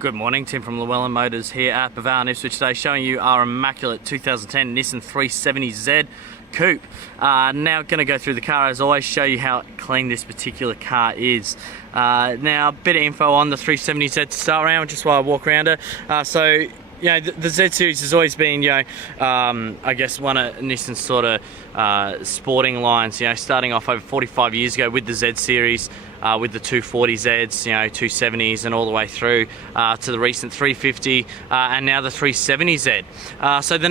Good morning, Tim from Llewellyn Motors here at Llewellyn Ipswich today, showing you our immaculate 2010 Nissan 370Z coupe. Now going to go through the car as always, show you how clean this particular car is. Now a bit of info on the 370Z to start around, just while I walk around it. You know, the Z series has always been, I guess one of Nissan's sort of sporting lines, starting off over 45 years ago with the Z series, with the 240Zs, 270s and all the way through to the recent 350 and now the 370Z. So the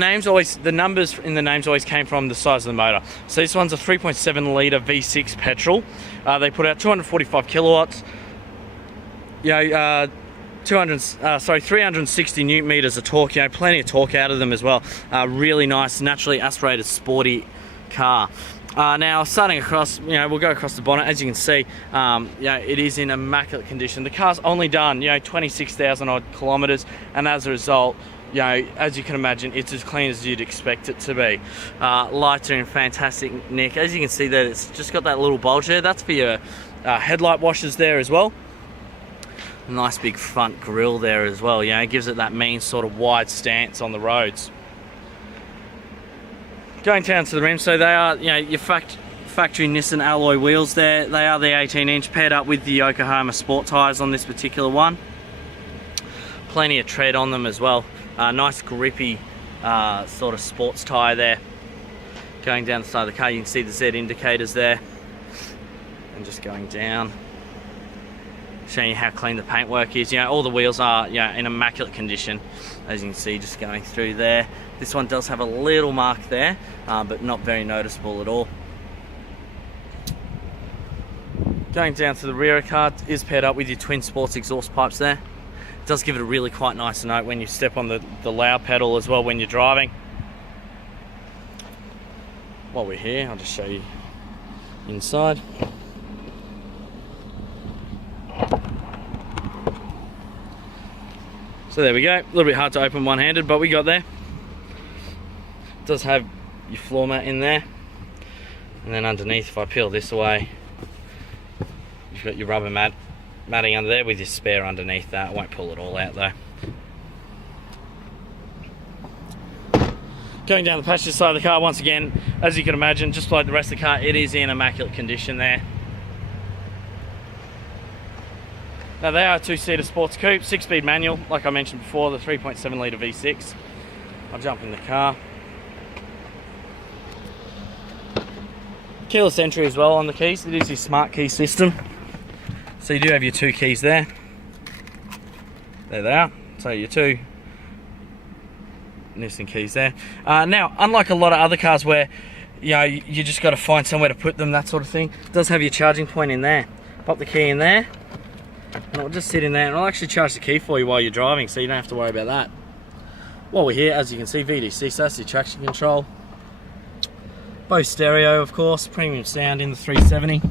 numbers in the names always came from the size of the motor. So this one's a 3.7 litre V6 petrol. They put out 245 kilowatts. 360 newton meters of torque, plenty of torque out of them as well. Really nice, naturally aspirated, sporty car. Now starting across, we'll go across the bonnet. As you can see, it is in immaculate condition. The car's only done, 26,000 odd kilometers, and as a result, as you can imagine, it's as clean as you'd expect it to be. Lights are in fantastic nick. As you can see there, it's just got that little bulge there. That's for your headlight washers there as well. Nice big front grille there as well, it gives it that mean sort of wide stance on the roads. Going down to the rims, so they are your factory Nissan alloy wheels there. They are the 18-inch paired up with the Yokohama sport tyres on this particular one. Plenty of tread on them as well. Nice grippy sort of sports tyre there. Going down the side of the car, you can see the Z indicators there. And just going down, showing you how clean the paintwork is. All the wheels are in immaculate condition, as you can see just going through there. This one does have a little mark there, but not very noticeable at all. Going down to the rear of the car, it is paired up with your twin sports exhaust pipes there. It does give it a really quite nice note when you step on the loud pedal as well when you're driving. While we're here, I'll just show you inside. So there we go, a little bit hard to open one-handed, but we got there. It does have your floor mat in there, and then underneath, if I peel this away, you've got your rubber matting under there with your spare underneath that. I won't pull it all out though. Going down the passenger side of the car, once again, as you can imagine, just like the rest of the car, it is in immaculate condition there. Now they are a two-seater sports coupe, 6-speed manual, like I mentioned before, the 3.7 litre V6. I'll jump in the car. Keyless entry as well on the keys. It is your smart key system. So you do have your two keys there. There they are. So your two Nissan keys there. Now, unlike a lot of other cars where you just got to find somewhere to put them, that sort of thing, it does have your charging point in there. Pop the key in there, and it'll just sit in there, and I'll actually charge the key for you while you're driving, so you don't have to worry about that. While we're here, as you can see, VDC, so that's your traction control. Both stereo, of course, premium sound in the 370.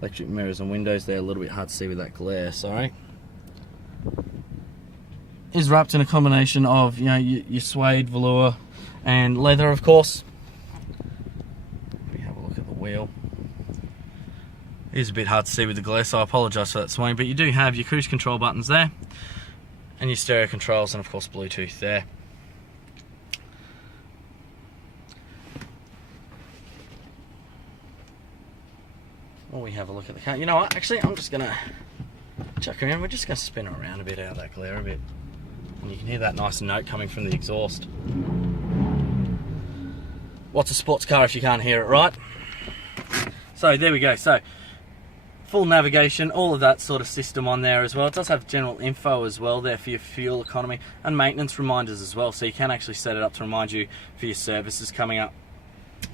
Electric mirrors and windows there, a little bit hard to see with that glare, sorry. Is wrapped in a combination of, your suede, velour, and leather, of course. Let me have a look at the wheel. It is a bit hard to see with the glare, so I apologise for that swing, but you do have your cruise control buttons there, and your stereo controls, and of course Bluetooth there. While we have a look at the car, you know what, actually I'm just going to chuck around, we're just going to spin it around a bit out of that glare a bit, and you can hear that nice note coming from the exhaust. What's a sports car if you can't hear it, right? So there we go, so full navigation, all of that sort of system on there as well. It does have general info as well there for your fuel economy and maintenance reminders as well, so you can actually set it up to remind you for your services coming up.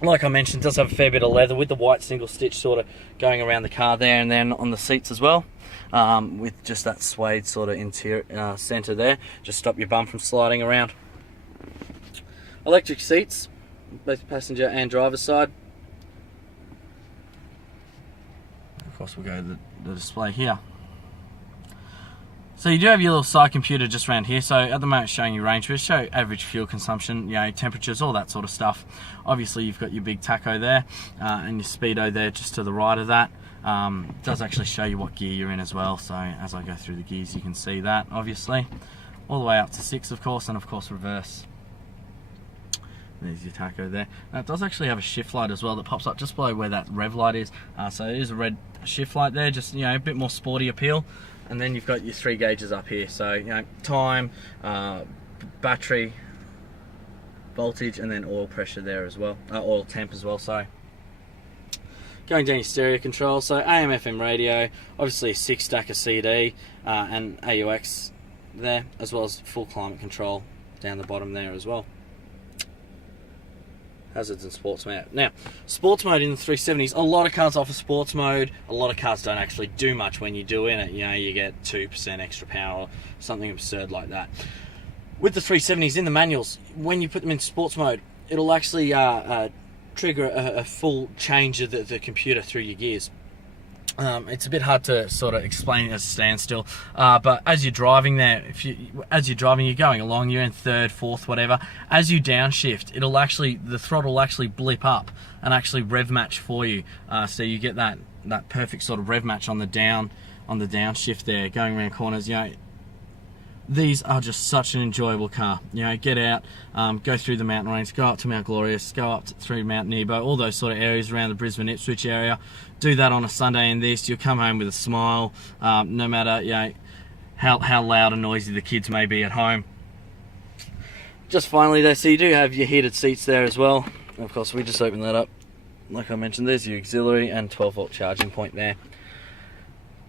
Like I mentioned, it does have a fair bit of leather with the white single stitch sort of going around the car there, and then on the seats as well, with just that suede sort of interior center there, just stop your bum from sliding around. Electric seats, both passenger and driver's side. Of course, we'll go to the display here. So you do have your little side computer just around here. So at the moment it's showing you range, but show average fuel consumption, temperatures, all that sort of stuff. Obviously you've got your big tacho there, and your speedo there just to the right of that. It does actually show you what gear you're in as well, so as I go through the gears you can see that, obviously. All the way up to 6, of course, and of course reverse. There's your tacho there. Now it does actually have a shift light as well that pops up just below where that rev light is. So it is a red shift light there, just, you know, a bit more sporty appeal. And then you've got your 3 gauges up here. So, you know, time, battery, voltage, and then oil pressure there as well. Oil temp as well, sorry. Going down your stereo control, so AM, FM radio, obviously a 6-stacker CD, and AUX there, as well as full climate control down the bottom there as well. Hazards and sports mode. Now, sports mode in the 370s, a lot of cars offer sports mode. A lot of cars don't actually do much when you do in it. You know, you get 2% extra power, something absurd like that. With the 370s in the manuals, when you put them in sports mode, it'll actually trigger a full change of the computer through your gears. It's a bit hard to sort of explain as a standstill, but as you're driving there, you're going along, you're in 3rd, 4th, whatever. As you downshift, the throttle will actually blip up and actually rev match for you. So you get that perfect sort of rev match on the downshift there, going around corners. You know, these are just such an enjoyable car. You know, get out, go through the mountain range, go up to Mount Glorious, go up through Mount Nebo, all those sort of areas around the Brisbane Ipswich area. Do that on a Sunday in this, you'll come home with a smile, no matter, you know, how loud and noisy the kids may be at home. Just finally there, so you do have your heated seats there as well. And of course, we just open that up. Like I mentioned, there's your auxiliary and 12-volt charging point there.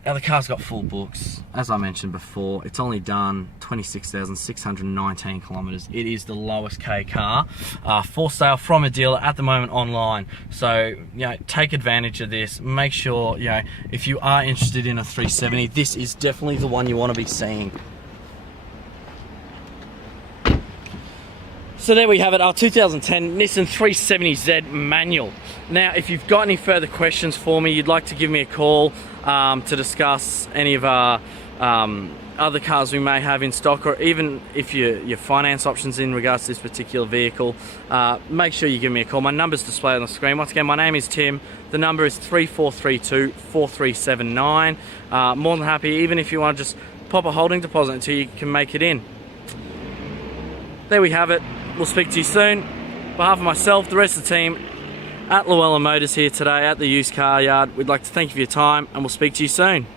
Now the car's got full books. As I mentioned before, it's only done 26,619 kilometres. It is the lowest K car for sale from a dealer at the moment online. So, you know, take advantage of this. Make sure, you know, if you are interested in a 370, this is definitely the one you want to be seeing. So there we have it, our 2010 Nissan 370Z manual. Now, if you've got any further questions for me, you'd like to give me a call to discuss any of our other cars we may have in stock, or even if your finance options in regards to this particular vehicle, make sure you give me a call. My number's displayed on the screen. Once again, my name is Tim. The number is 3432-4379. More than happy, even if you want to just pop a holding deposit until you can make it in. There we have it. We'll speak to you soon. On behalf of myself, the rest of the team at Llewellyn Motors here today at the used car yard, we'd like to thank you for your time, and we'll speak to you soon.